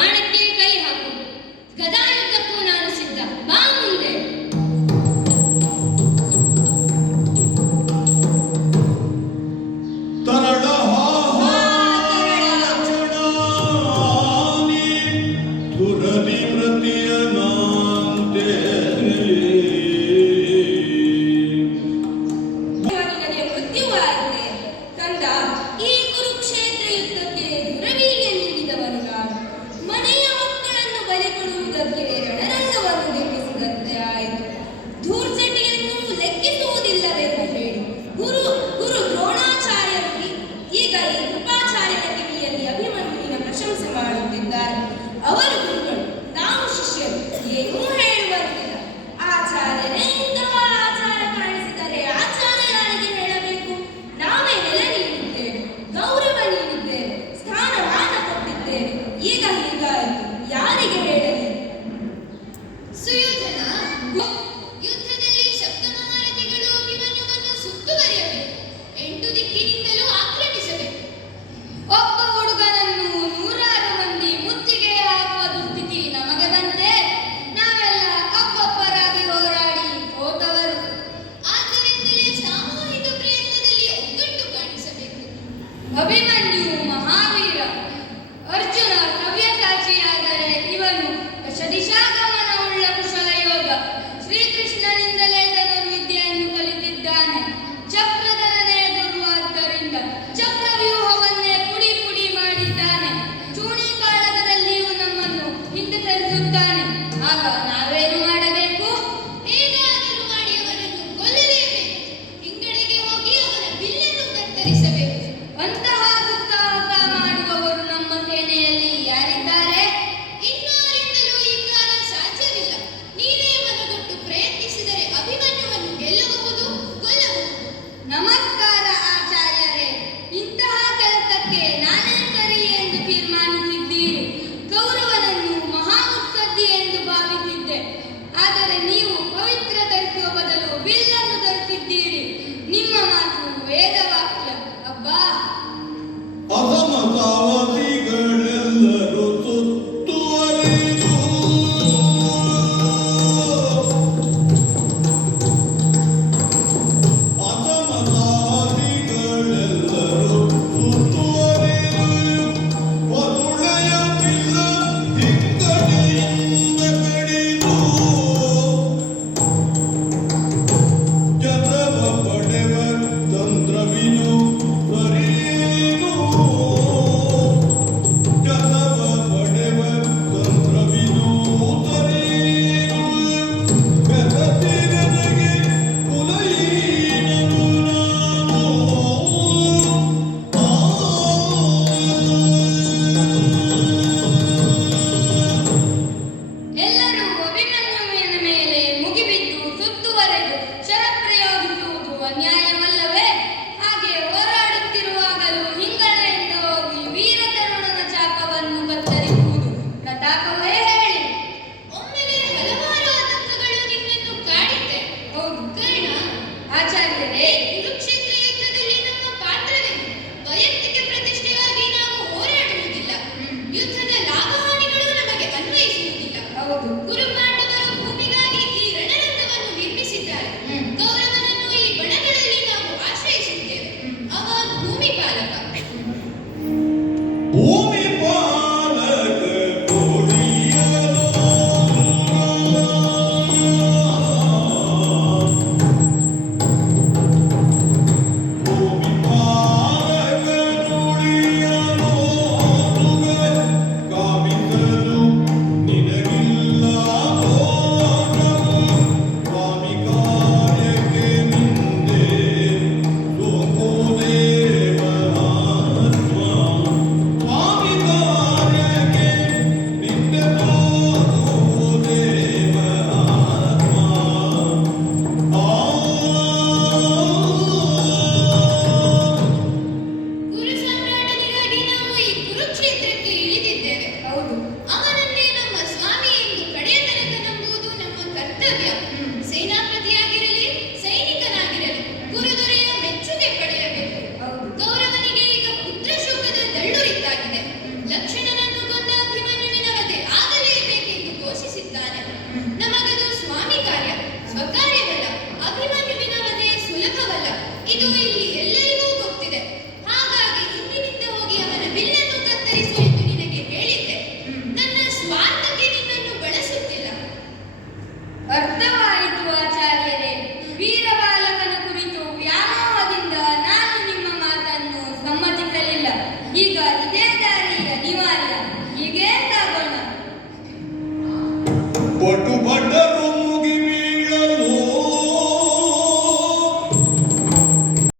மானத்தை querem ser Olivia. 一个一